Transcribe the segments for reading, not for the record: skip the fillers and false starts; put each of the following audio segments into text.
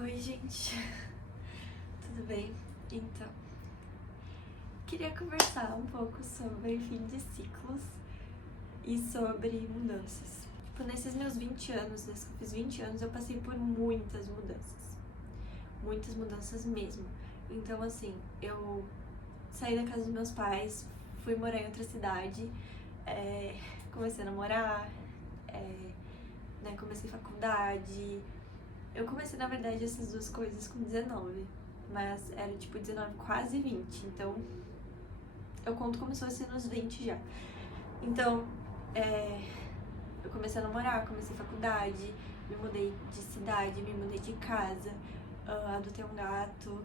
Oi, gente, tudo bem? Então, queria conversar um pouco sobre fim de ciclos e sobre mudanças. Tipo, nesses meus 20 anos, desde que eu fiz 20 anos, eu passei por muitas mudanças mesmo. Então, assim, eu saí da casa dos meus pais, fui morar em outra cidade, comecei a namorar, comecei faculdade. Eu comecei, na verdade, essas duas coisas com 19, mas era tipo 19, quase 20, então eu conto como se fosse nos 20 já. Então, eu comecei a namorar, comecei faculdade, me mudei de cidade, me mudei de casa, adotei um gato,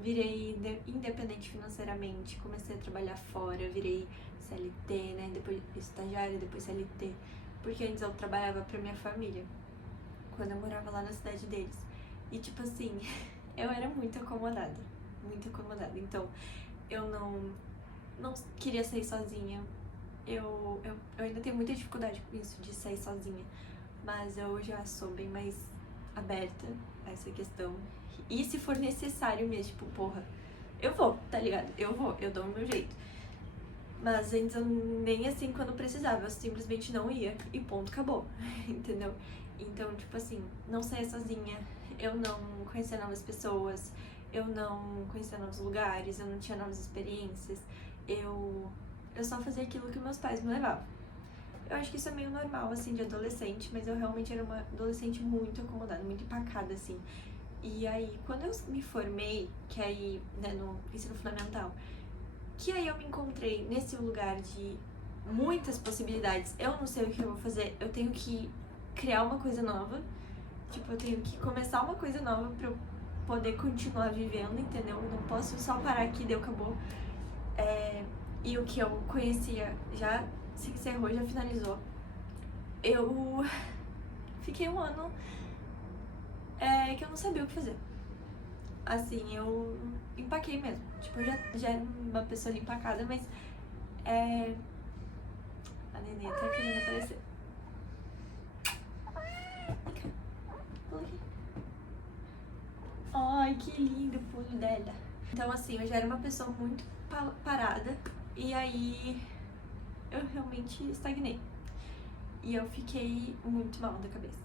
virei independente financeiramente, comecei a trabalhar fora, virei CLT, né, depois estagiária, depois CLT, porque antes eu trabalhava pra minha família, quando eu morava lá na cidade deles. E tipo assim, eu era muito acomodada. Então, eu não queria sair sozinha. Eu ainda tenho muita dificuldade com isso de sair sozinha. Mas eu já sou bem mais aberta a essa questão. E se for necessário mesmo, tipo, porra, eu vou, tá ligado? Eu dou o meu jeito. Mas antes eu nem assim quando precisava, eu simplesmente não ia e ponto, acabou, entendeu? Então, tipo assim, não saía sozinha, eu não conhecia novas pessoas, eu não conhecia novos lugares, eu não tinha novas experiências, eu só fazia aquilo que meus pais me levavam. Eu acho que isso é meio normal, assim, de adolescente, mas eu realmente era uma adolescente muito acomodada, muito empacada, assim. E aí, quando eu me formei, que aí, né, no ensino fundamental, que aí eu me encontrei nesse lugar de muitas possibilidades. Eu não sei o que eu vou fazer, eu tenho que criar uma coisa nova. Tipo, eu tenho que começar uma coisa nova pra eu poder continuar vivendo, entendeu? Eu não posso só parar aqui, deu, acabou. E o que eu conhecia já se encerrou, já finalizou. Eu fiquei um ano que eu não sabia o que fazer. Assim, eu empaquei mesmo. Tipo, eu já era uma pessoa empacada, mas a nenê tá querendo aparecer. Pula aqui. Ai, que lindo o pulo dela. Então, assim, eu já era uma pessoa muito parada. E aí, eu realmente estagnei. E eu fiquei muito mal da cabeça.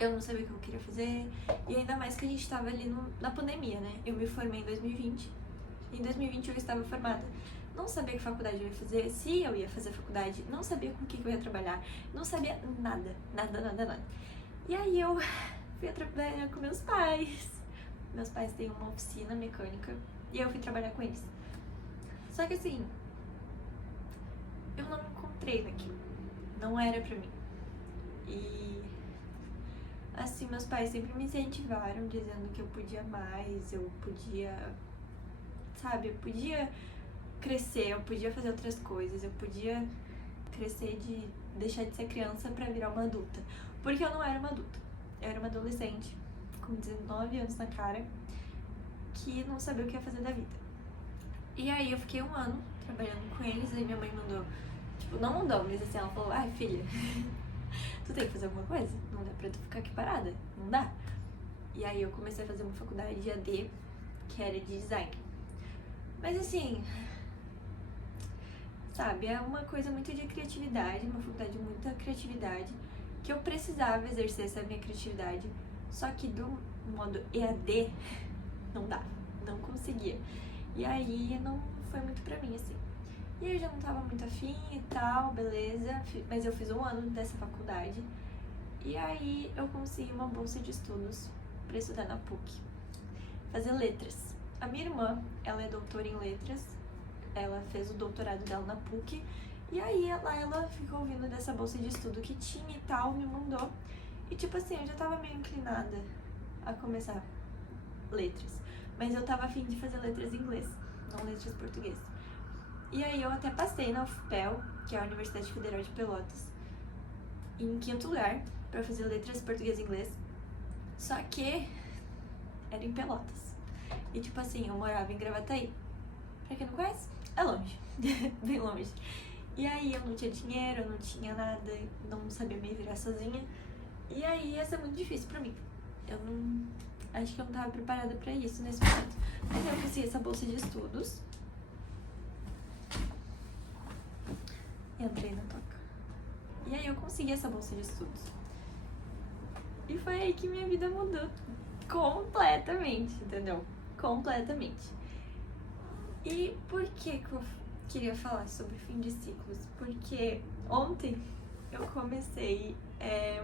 Eu não sabia o que eu queria fazer. E ainda mais que a gente tava ali na pandemia, né? Eu me formei em 2020. Em 2020 eu estava formada. Não sabia que faculdade eu ia fazer, se eu ia fazer faculdade, não sabia com o que eu ia trabalhar, não sabia nada. E aí eu fui trabalhar com meus pais. Meus pais têm uma oficina mecânica e eu fui trabalhar com eles. Só que assim, eu não me encontrei naquilo. Não era pra mim. E assim, meus pais sempre me incentivaram, dizendo que eu podia mais, eu podia, sabe, eu podia crescer, eu podia fazer outras coisas, eu podia crescer de deixar de ser criança pra virar uma adulta. Porque eu não era uma adulta, eu era uma adolescente com 19 anos na cara que não sabia o que ia fazer da vida. E aí eu fiquei um ano trabalhando com eles, aí minha mãe mandou, tipo, não mandou, mas assim, ela falou, ai filha, tu tem que fazer alguma coisa, não dá pra tu ficar aqui parada, não dá. E aí eu comecei a fazer uma faculdade de AD, que era de design. Mas assim, sabe, é uma coisa muito de criatividade, uma faculdade de muita criatividade, que eu precisava exercer essa minha criatividade, só que do modo EAD, não dá, não conseguia. E aí não foi muito pra mim, assim. E aí eu já não tava muito afim e tal, beleza, mas eu fiz um ano dessa faculdade, e aí eu consegui uma bolsa de estudos pra estudar na PUC, fazer letras. A minha irmã, ela é doutora em letras, ela fez o doutorado dela na PUC, e aí ela ficou ouvindo dessa bolsa de estudo que tinha e tal, me mandou. E tipo assim, eu já tava meio inclinada a começar letras, mas eu tava afim de fazer letras em inglês, não letras em português. E aí eu até passei na UFPEL, que é a Universidade Federal de Pelotas, em 5º lugar, pra fazer letras português e inglês, só que era em Pelotas. E tipo assim, eu morava em Gravataí. Pra quem não conhece, é longe, bem longe. E aí eu não tinha dinheiro, eu não tinha nada, não sabia me virar sozinha. E aí ia ser muito difícil pra mim. Eu não... Acho que eu não tava preparada pra isso nesse momento. Mas eu consegui essa bolsa de estudos. E entrei na toca. E aí eu consegui essa bolsa de estudos. E foi aí que minha vida mudou completamente, entendeu? Completamente. E por que eu queria falar sobre fim de ciclos? Porque ontem eu comecei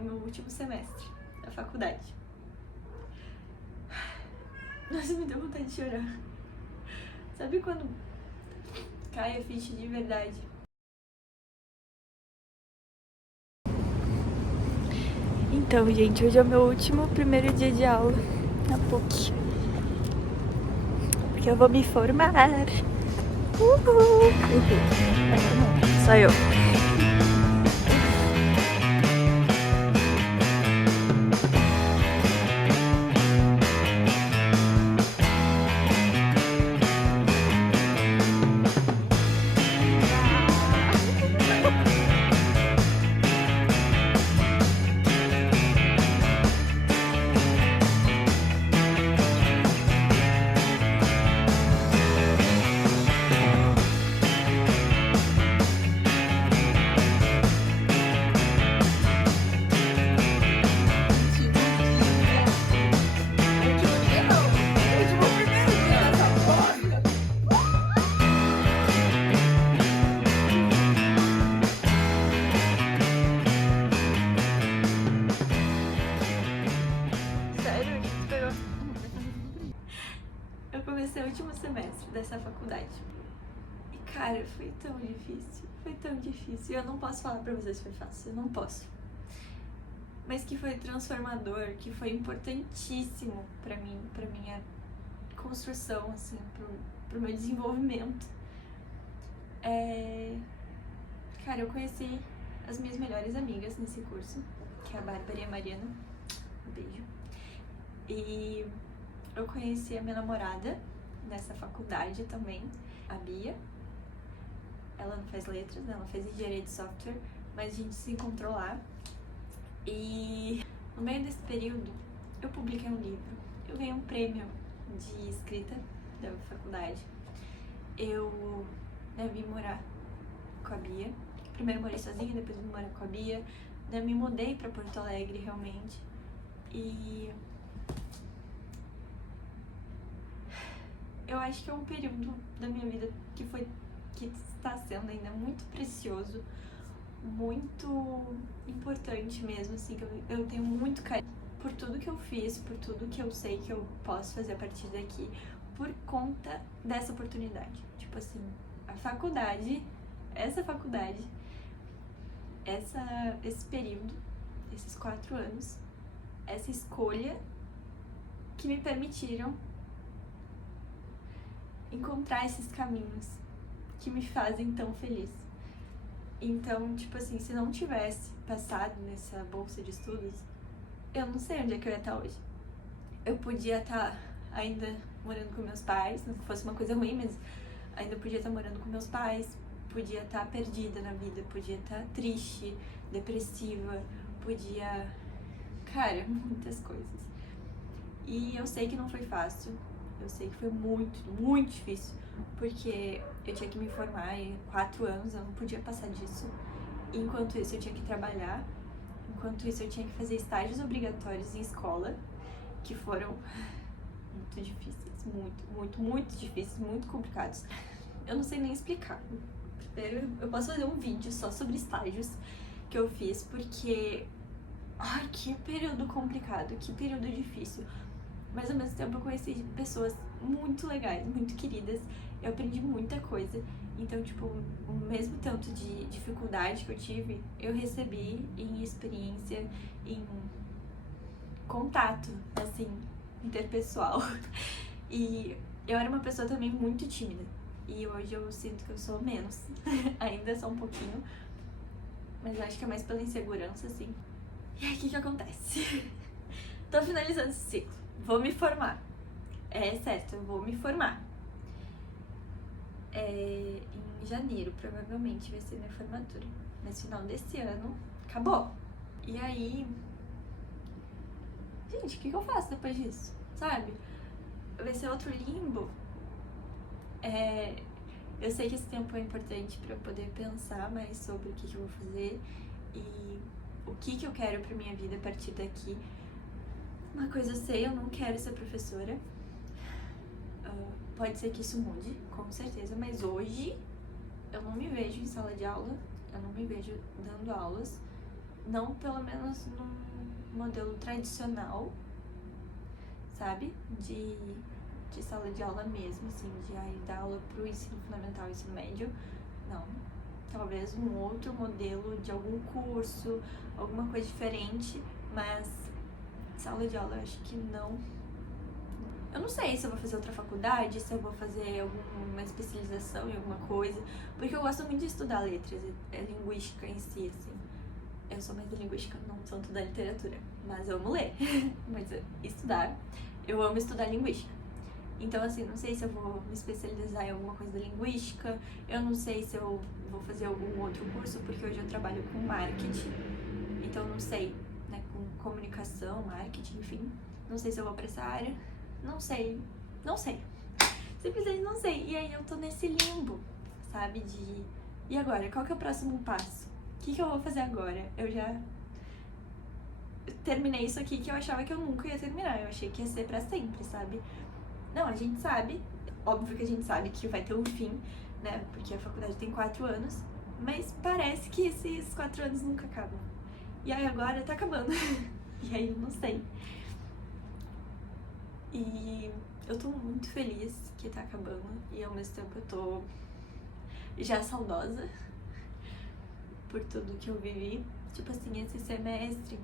o meu último semestre da faculdade. Nossa, me deu vontade de chorar. Sabe quando cai a ficha de verdade? Então, gente, hoje é o meu último primeiro dia de aula na PUC. Porque eu vou me formar. Uhul! Só eu. Eu comecei o último semestre dessa faculdade. E, cara, foi tão difícil. Foi tão difícil. Eu não posso falar pra vocês que foi fácil. Eu não posso. Mas que foi transformador, que foi importantíssimo pra mim, pra minha construção, assim, pro meu desenvolvimento. Cara, eu conheci as minhas melhores amigas nesse curso, que é a Bárbara e a Mariana. Um beijo. E eu conheci a minha namorada nessa faculdade também, a Bia. Ela não faz letras, né? Ela fez engenharia de software, mas a gente se encontrou lá. E no meio desse período, eu publiquei um livro. Eu ganhei um prêmio de escrita da faculdade. Eu vim morar com a Bia. Primeiro morei sozinha, depois vim morar com a Bia. Daí me mudei pra Porto Alegre, realmente. E eu acho que é um período da minha vida que está sendo ainda muito precioso, muito importante mesmo, assim, que eu tenho muito carinho por tudo que eu fiz, por tudo que eu sei que eu posso fazer a partir daqui, por conta dessa oportunidade. Tipo assim, a faculdade, essa faculdade, esse período, esses 4 anos, essa escolha que me permitiram encontrar esses caminhos que me fazem tão feliz. Então, tipo assim, se não tivesse passado nessa bolsa de estudos, eu não sei onde é que eu ia estar hoje. Eu podia estar ainda morando com meus pais, não que fosse uma coisa ruim, mas ainda podia estar morando com meus pais, podia estar perdida na vida, podia estar triste, depressiva, podia... Cara, muitas coisas. E eu sei que não foi fácil, eu sei que foi muito, muito difícil, porque eu tinha que me formar em 4 anos, eu não podia passar disso. Enquanto isso eu tinha que trabalhar, enquanto isso eu tinha que fazer estágios obrigatórios em escola, que foram muito difíceis, muito difíceis, muito complicados. Eu não sei nem explicar. Eu posso fazer um vídeo só sobre estágios que eu fiz, porque... Ai, que período complicado, que período difícil. Mas ao mesmo tempo eu conheci pessoas muito legais, muito queridas. Eu aprendi muita coisa. Então, tipo, o mesmo tanto de dificuldade que eu tive, eu recebi em experiência, em contato, assim, interpessoal. E eu era uma pessoa também muito tímida. E hoje eu sinto que eu sou menos. Ainda sou um pouquinho. Mas eu acho que é mais pela insegurança, assim. E aí, o que acontece? Tô finalizando esse ciclo. Vou me formar. É certo, eu vou me formar. Em janeiro, provavelmente, vai ser minha formatura. Mas no final desse ano, acabou. E aí, gente, o que eu faço depois disso? Sabe? Vai ser outro limbo. Eu sei que esse tempo é importante pra eu poder pensar mais sobre o que eu vou fazer e o que eu quero pra minha vida a partir daqui. Uma coisa eu sei, eu não quero ser professora. Pode ser que isso mude, com certeza, mas hoje eu não me vejo em sala de aula, eu não me vejo dando aulas, não pelo menos num modelo tradicional, sabe? De sala de aula mesmo, assim, de dar aula pro ensino fundamental e ensino médio, não. Talvez um outro modelo de algum curso, alguma coisa diferente, mas sala de aula eu acho que não. Eu não sei se eu vou fazer outra faculdade, se eu vou fazer alguma especialização em alguma coisa, porque eu gosto muito de estudar letras, linguística em si, assim. Eu sou mais da linguística, não tanto da literatura, mas eu amo ler. Mas estudar, eu amo estudar linguística. Então, assim, não sei se eu vou me especializar em alguma coisa da linguística, eu não sei se eu vou fazer algum outro curso, porque hoje eu trabalho com marketing, então não sei, né, com comunicação, marketing, enfim, não sei se eu vou pra essa área, não sei, simplesmente não sei, e aí eu tô nesse limbo, sabe, e agora, qual que é o próximo passo? O que eu vou fazer agora? Eu já terminei isso aqui que eu achava que eu nunca ia terminar, eu achei que ia ser pra sempre, sabe? Não, a gente sabe, óbvio que a gente sabe que vai ter um fim, né, porque a faculdade tem 4 anos, mas parece que esses 4 anos nunca acabam. E aí agora tá acabando, e aí eu não sei. E eu tô muito feliz que tá acabando, e ao mesmo tempo eu tô já saudosa por tudo que eu vivi. Tipo assim, esse semestre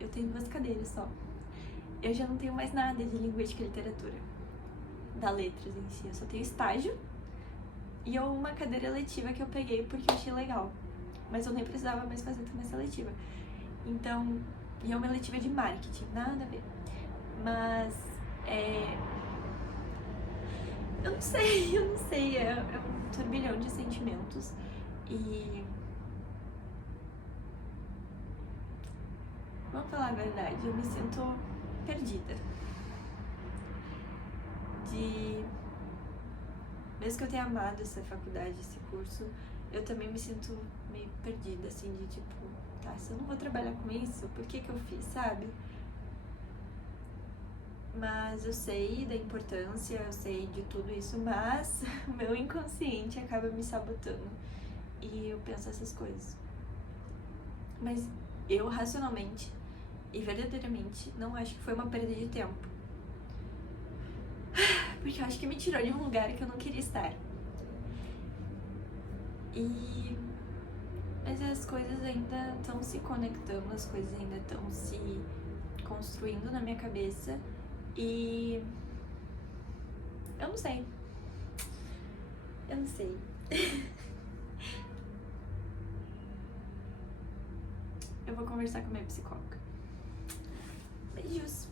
eu tenho 2 cadeiras só. Eu já não tenho mais nada de linguística e literatura, da letras em si. Eu só tenho estágio e uma cadeira eletiva que eu peguei porque eu achei legal. Mas eu nem precisava mais fazer também essa eletiva. Então, e é uma eletiva de marketing, nada a ver. Mas, eu não sei, é um turbilhão de sentimentos e... Vamos falar a verdade, eu me sinto perdida. Mesmo que eu tenha amado essa faculdade, esse curso, eu também me sinto meio perdida, assim, de tipo, tá, se eu não vou trabalhar com isso, por que eu fiz, sabe? Mas eu sei da importância, eu sei de tudo isso, mas o meu inconsciente acaba me sabotando e eu penso essas coisas. Mas eu, racionalmente e verdadeiramente, não acho que foi uma perda de tempo. Porque eu acho que me tirou de um lugar que eu não queria estar. Mas as coisas ainda estão se conectando, as coisas ainda estão se construindo na minha cabeça e... Eu não sei. Eu vou conversar com a minha psicóloga. Beijos!